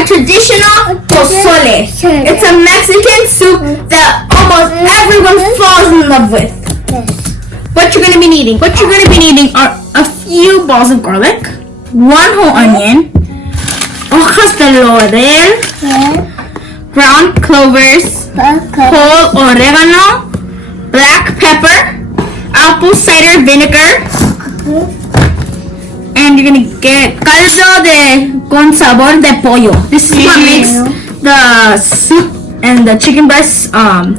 a traditional pozole. It's a Mexican soup that almost everyone falls in love with. What you're going to be needing? What you're going to be needing are a few balls of garlic, 1 whole onion, hojas de laurel, ground clovers, whole oregano, black pepper, apple cider vinegar, and you're gonna get caldo con sabor de pollo. This is what makes the soup and the chicken breast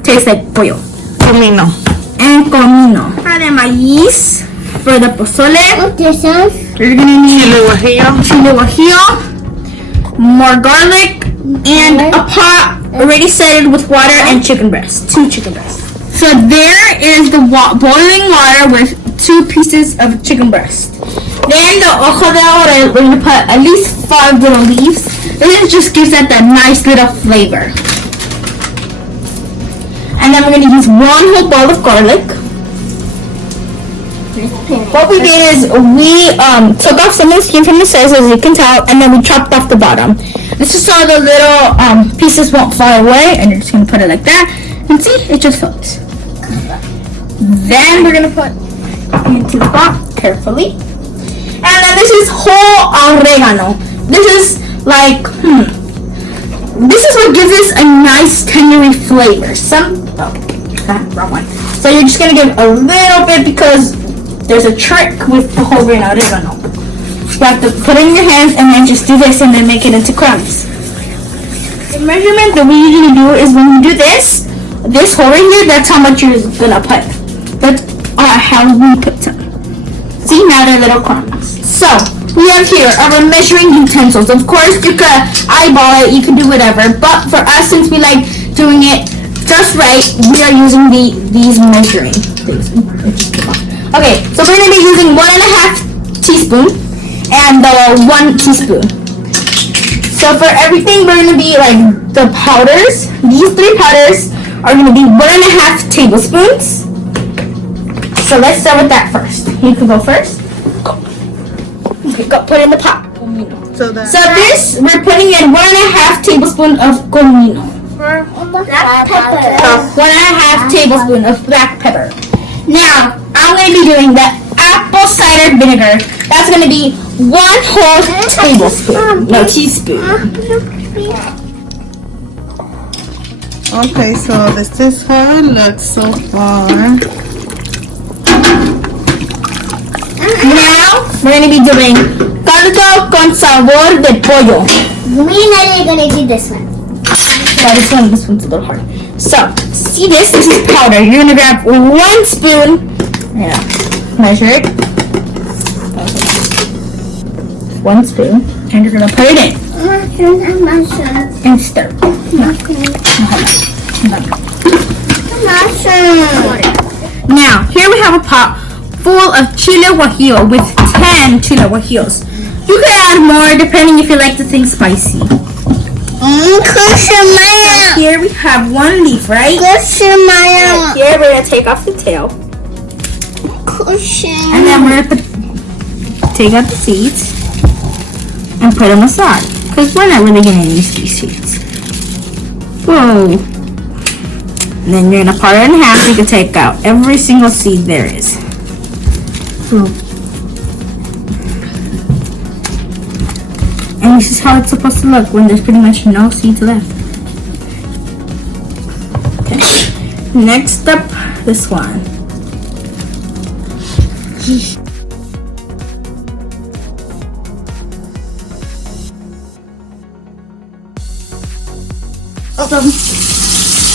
taste like pollo. Comino. And comino. De maíz for the pozole. You're gonna need chile guajillo, more garlic, and a pot already setted with water and chicken breast. 2 chicken breasts. So there is the boiling water with 2 pieces of chicken breast. Then the hoja de laurel, we're going to put at least 5 little leaves. This just gives it that nice little flavor. And then we're going to use 1 whole ball of garlic. What we did is we took off some of the skin from the sides, as you can tell, and then we chopped off the bottom. This is so the little pieces won't fall away, and you're just going to put it like that. And see, it just floats. Then we're going to put into the pot carefully. And then this is whole oregano. This is like, this is what gives us a nice tangy flavor. Wrong one. So you're just going to give a little bit because there's a trick with the whole grain oregano. You have to put it in your hands and then just do this and then make it into crumbs. The measurement that we usually do is when you do this hole right here, that's how much you're going to put. That's how we put some. See, now they're little crumbs. So, we have here our measuring utensils. Of course, you could eyeball it, you can do whatever. But for us, since we like doing it just right, we are using these measuring things. Okay, so we're going to be using 1.5 teaspoon and 1 teaspoon. So for everything, we're going to be like the powders. These 3 powders are going to be 1.5 tablespoons. So let's start with that first. You can go first. Go. Okay, go. Put it in the pot. So this, we're putting in 1.5 tablespoon of comino. Black pepper. 1.5 tablespoon of black pepper. Now, I'm going to be doing the apple cider vinegar. That's going to be 1 whole tablespoon. No, teaspoon. Okay, so this is how it looks so far. Now, we're going to be doing caldo con sabor de pollo. We are going to do this one. Yeah, this one's a little hard. So, see this? This is powder. You're going to grab 1 spoon. Yeah, measure it. 1 spoon. And you're going to put it in. And stir. Now, here we have a pot full of chile guajillo with 10 chile guajillos. You can add more depending if you like the thing spicy. Here we have 1 leaf, right? Right here we're going to take off the tail. And then we're going to take out the seeds and put them aside. Because we're not really going to use these seeds. Whoa. And then you're going to part it in half so you can take out every single seed there is. And this is how it's supposed to look when there's pretty much no seeds left. Okay. Next up, this one.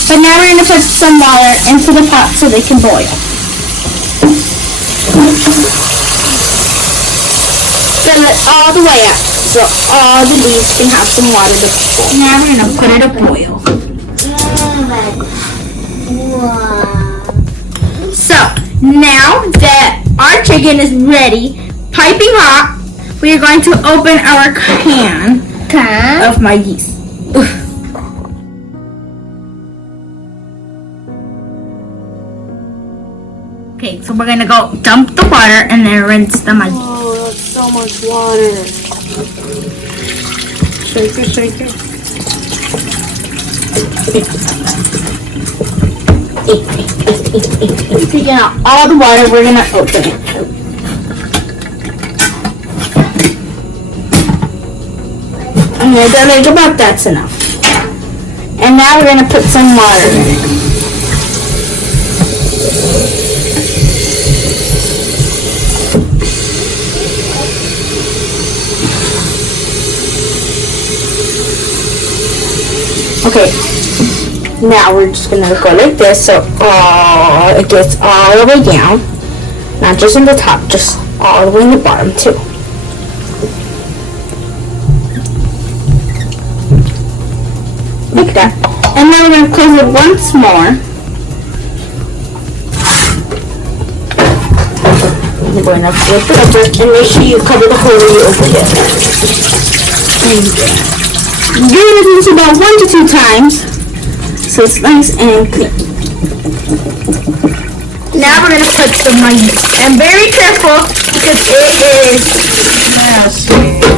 But now we're going to put some water into the pot so they can boil. Fill it all the way up so all the leaves can have some water. Now we're going to put it to boil. So now that our chicken is ready, piping hot, we are going to open our can of my yeast. Okay, so we're gonna go dump the water and then rinse the maggi. Oh, that's so much water. Shake it, shake it. Taking out all the water, we're gonna open it. Okay, then like about that's enough. And now we're gonna put some water in it. Okay, now we're just gonna go like this so it gets all the way down, not just in the top, just all the way in the bottom too. Like that. And then we're gonna close it once more. We're gonna flip it over and make sure you cover the whole way over here. You're gonna do this about 1 to 2 times, so it's nice and clean. Now we're gonna put some mayonnaise, and very careful because it is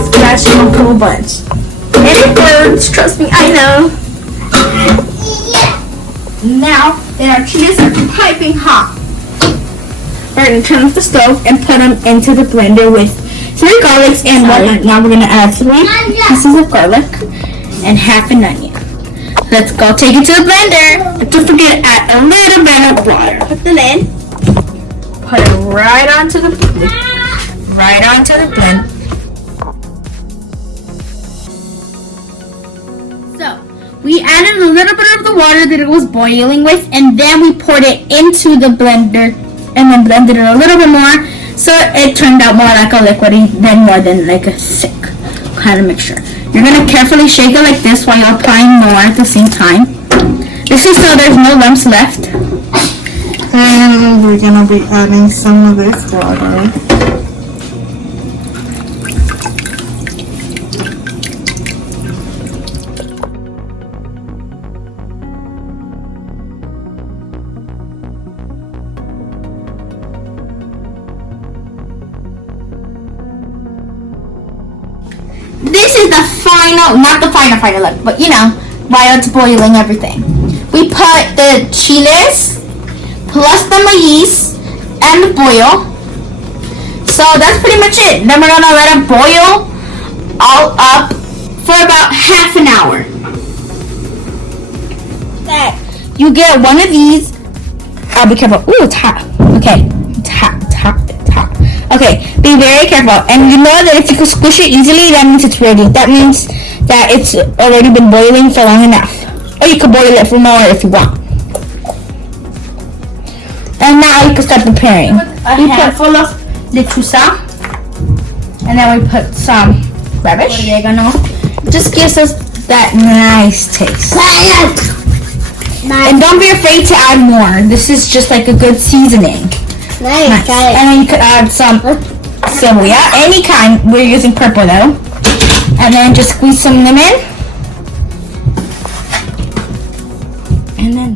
splashing on a couple buns. And it burns, trust me, I know. Now that our cheese are piping hot, we're gonna turn off the stove and put them into the blender with 3 garlics and 1. Now we're gonna add 3 pieces of garlic and half an onion. Let's go take it to the blender. And don't forget to add a little bit of water. Put the lid. Put it right onto the blend. So we added a little bit of the water that it was boiling with, and then we poured it into the blender and then blended it a little bit more, so it turned out more like a liquidy than more than like a thick kind of mixture. You're gonna carefully shake it like this while you're applying more at the same time. This is so there's no lumps left. And we're gonna be adding some of this water. This is the final, not the final look, but you know, while it's boiling everything. We put the chiles plus the maize and the boil. So that's pretty much it. Then we're gonna let it boil all up for about half an hour. You get one of these. I'll be careful. Ooh, it's hot. Okay, it's hot. Okay, be very careful. And you know that if you can squish it easily, that means it's ready. That means that it's already been boiling for long enough. Or you could boil it for more if you want. And now you can start preparing. We put full of lechusa. And then we put some radish. Oregano. It just gives us that nice taste. And don't be afraid to add more. This is just like a good seasoning. Nice. And then you could add some cebolla, any kind. We're using purple though. And then just squeeze some lemon. And then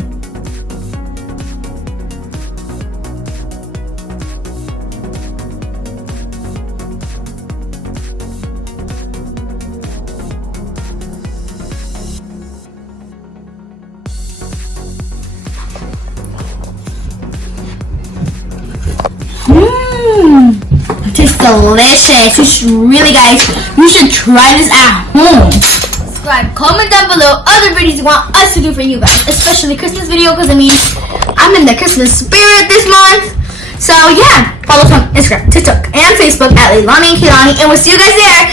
it tastes delicious. You should you should try this at home. Subscribe, comment down below other videos you want us to do for you guys, especially Christmas video, because I mean, I'm in the Christmas spirit this month. So yeah, follow us on Instagram, TikTok, and Facebook at Leilany&keilany, and we'll see you guys there.